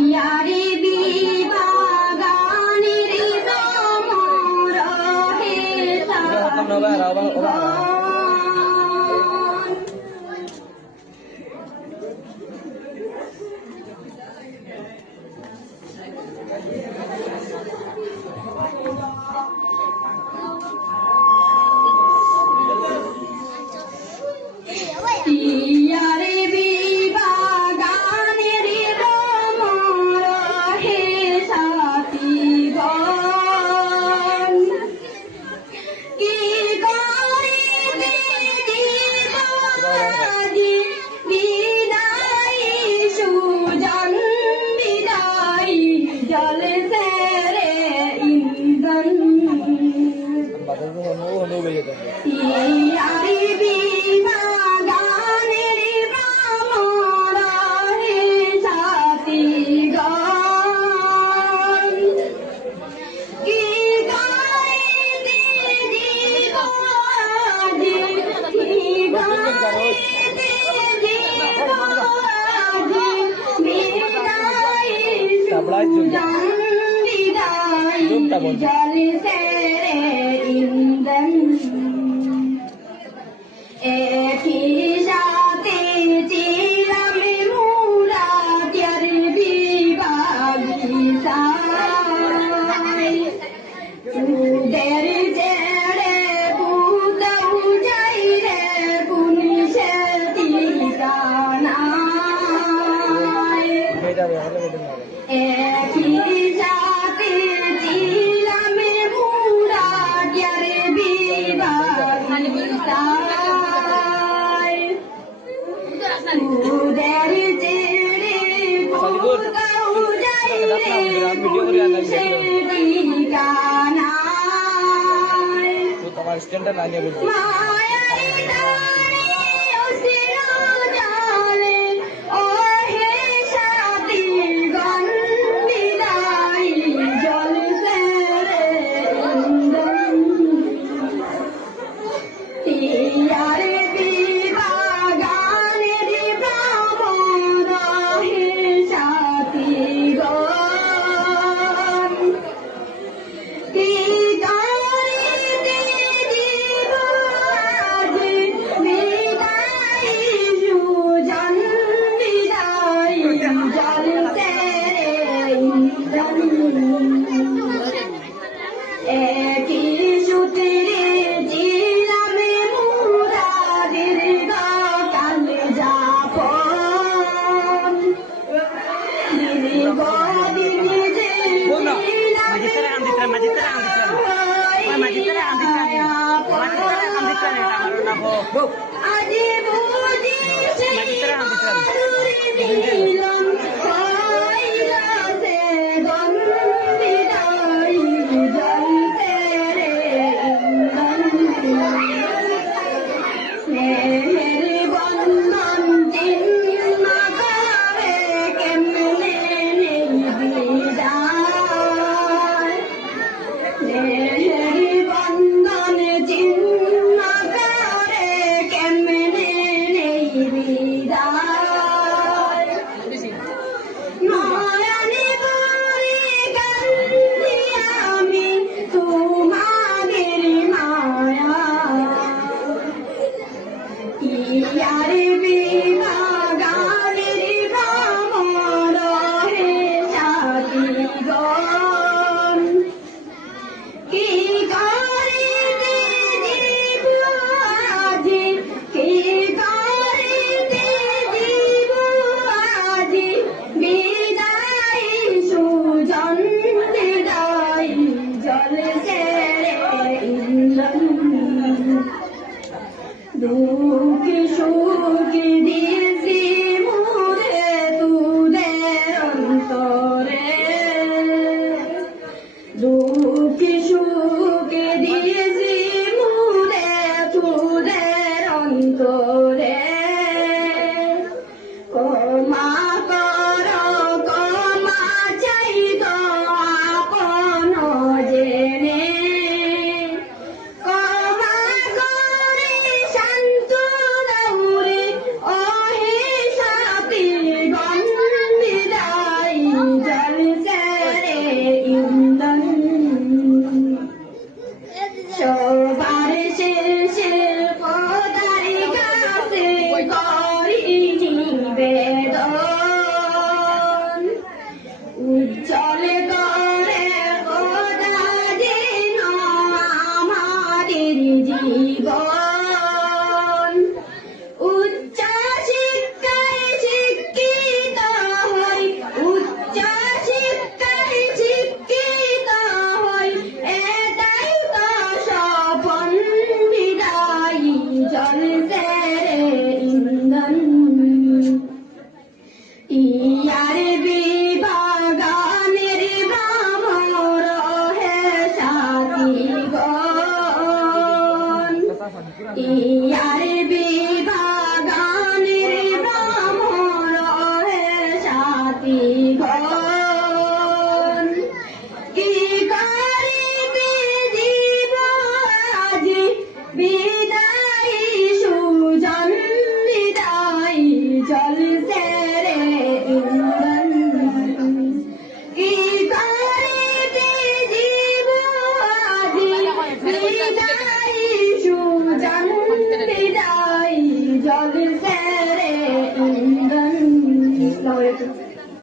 ইয়ারে বিবাগানের সমরহে সবার জন্য জোরটা स्टैंडर्ड आ गया बिल्कुल Bu. Adi Budi Sri Guru Santo.